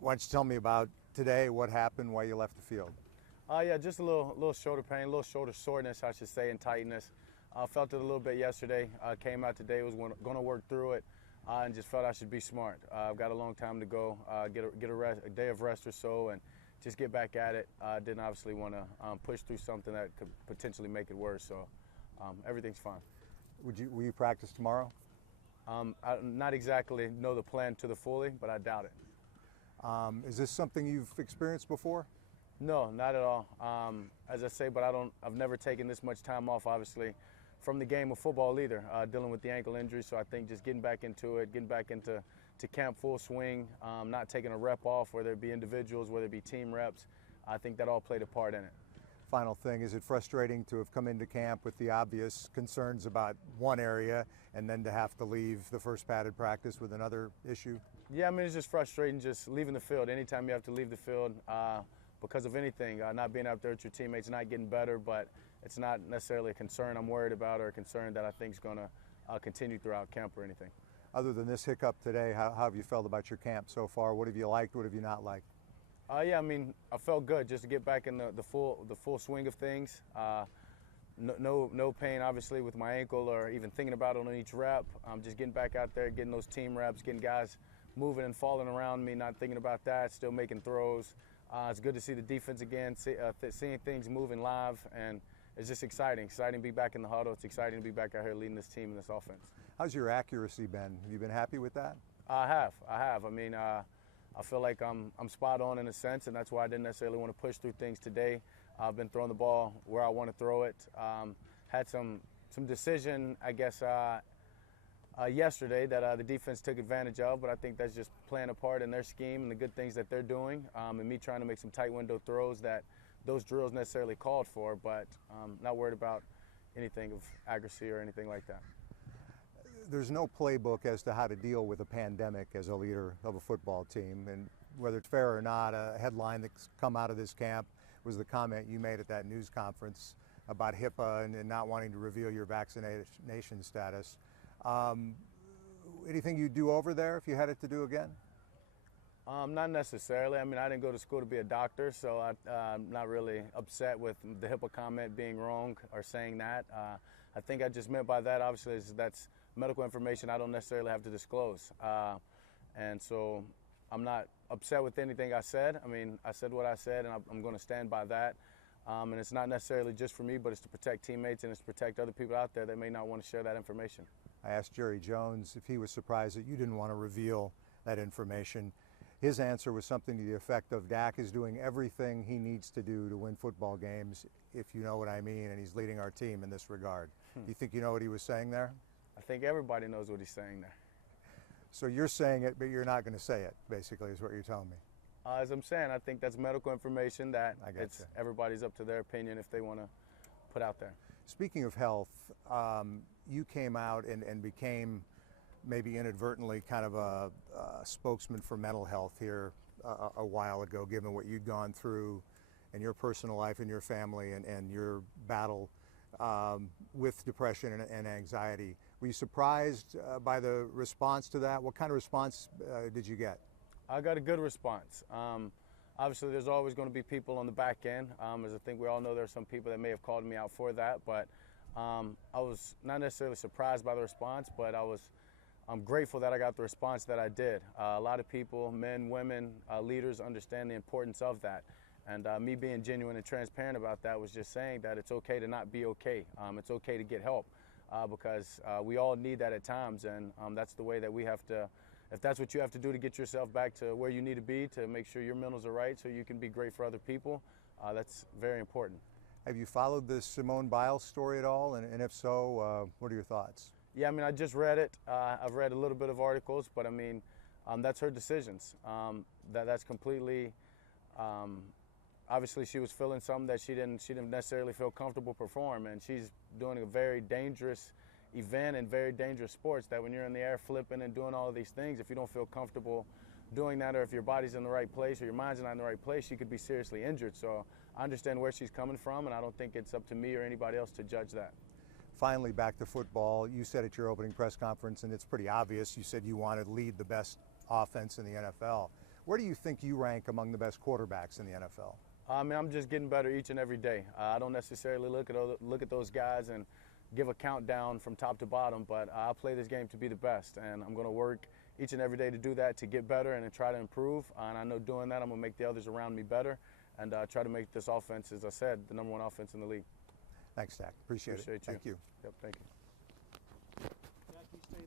Why don't you tell me about today, what happened, why you left the field? Yeah, just a little shoulder pain, a little shoulder soreness, I should say, and tightness. Felt it a little bit yesterday. Came out today, was going to work through it, and just felt I should be smart. I've got a long time to go, get a day of rest or so, and just get back at it. Didn't obviously want to push through something that could potentially make it worse. So everything's fine. Will you practice tomorrow? I not exactly know the plan to the fully, but I doubt it. Is this something you've experienced before? No, not at all. As I say, but I've never taken this much time off, obviously, from the game of football either, dealing with the ankle injury. So I think just getting back into it, getting back into camp full swing, not taking a rep off, whether it be individuals, whether it be team reps, I think that all played a part in it. Final thing, is it frustrating to have come into camp with the obvious concerns about one area and then to have to leave the first padded practice with another issue? Yeah, I mean, it's just frustrating just leaving the field. Anytime you have to leave the field because of anything, not being out there with your teammates, not getting better, but it's not necessarily a concern I'm worried about or a concern that I think is going to continue throughout camp or anything. Other than this hiccup today, how have you felt about your camp so far? What have you liked? What have you not liked? Yeah, I mean, I felt good just to get back in the full swing of things. No pain, obviously, with my ankle or even thinking about it on each rep. Just getting back out there, getting those team reps, getting guys moving and falling around me, not thinking about that, still making throws. It's good to see the defense again, seeing things moving live, and it's just exciting. Exciting to be back in the huddle. It's exciting to be back out here leading this team and this offense. How's your accuracy been? Have you been happy with that? I have. I mean, I feel like I'm spot on in a sense, and that's why I didn't necessarily want to push through things today. I've been throwing the ball where I want to throw it. Had some decision, I guess, yesterday that the defense took advantage of, but I think that's just playing a part in their scheme and the good things that they're doing, and me trying to make some tight window throws that those drills necessarily called for, but not worried about anything of accuracy or anything like that. There's no playbook as to how to deal with a pandemic as a leader of a football team, and whether it's fair or not, a headline that's come out of this camp was the comment you made at that news conference about HIPAA and not wanting to reveal your vaccination status. Anything you'd do over there if you had it to do again? Not necessarily. I mean, I didn't go to school to be a doctor, so I'm not really upset with the HIPAA comment being wrong or saying that. I think I just meant by that, obviously, is that's medical information I don't necessarily have to disclose. And so I'm not upset with anything I said. I mean, I said what I said, and I'm going to stand by that. And it's not necessarily just for me, but it's to protect teammates and it's to protect other people out there that may not want to share that information. I asked Jerry Jones if he was surprised that you didn't want to reveal that information. His answer was something to the effect of Dak is doing everything he needs to do to win football games, if you know what I mean, and he's leading our team in this regard. Do you think you know what he was saying there? I think everybody knows what he's saying there. So you're saying it, but you're not going to say it, basically, is what you're telling me. As I'm saying, I think that's medical information that everybody's up to their opinion if they want to put out there. Speaking of health, you came out and became maybe inadvertently kind of a spokesman for mental health here a while ago, given what you'd gone through in your personal life and your family and your battle with depression and anxiety. Were you surprised by the response to that? What kind of response did you get? I got a good response. Obviously, there's always going to be people on the back end. As I think we all know, there are some people that may have called me out for that, but I was not necessarily surprised by the response, but I'm grateful that I got the response that I did. A lot of people, men, women, leaders understand the importance of that. And me being genuine and transparent about that was just saying that it's okay to not be okay. It's okay to get help because we all need that at times, and that's the way that we have to. If that's what you have to do to get yourself back to where you need to be, to make sure your mentals are right so you can be great for other people, that's very important. Have you followed the Simone Biles story at all? And if so, what are your thoughts? Yeah, I mean, I just read it. I've read a little bit of articles, but I mean, that's her decisions. That's completely, obviously she was feeling something that she didn't necessarily feel comfortable perform, and she's doing a very dangerous event and very dangerous sports that when you're in the air flipping and doing all of these things, if you don't feel comfortable doing that, or if your body's in the right place or your mind's not in the right place, you could be seriously injured. So I understand where she's coming from, and I don't think it's up to me or anybody else to judge that. Finally, back to football. You said at your opening press conference, and it's pretty obvious, you said you wanted to lead the best offense in the NFL. Where do you think you rank among the best quarterbacks in the NFL? I mean, I'm just getting better each and every day. I don't necessarily look at those guys and give a countdown from top to bottom, but I play this game to be the best, and I'm going to work each and every day to do that, to get better and to try to improve. And I know doing that, I'm going to make the others around me better and try to make this offense, as I said, the #1 offense in the league. Thanks, Dak. Appreciate it. You. Thank you. Yep, thank you.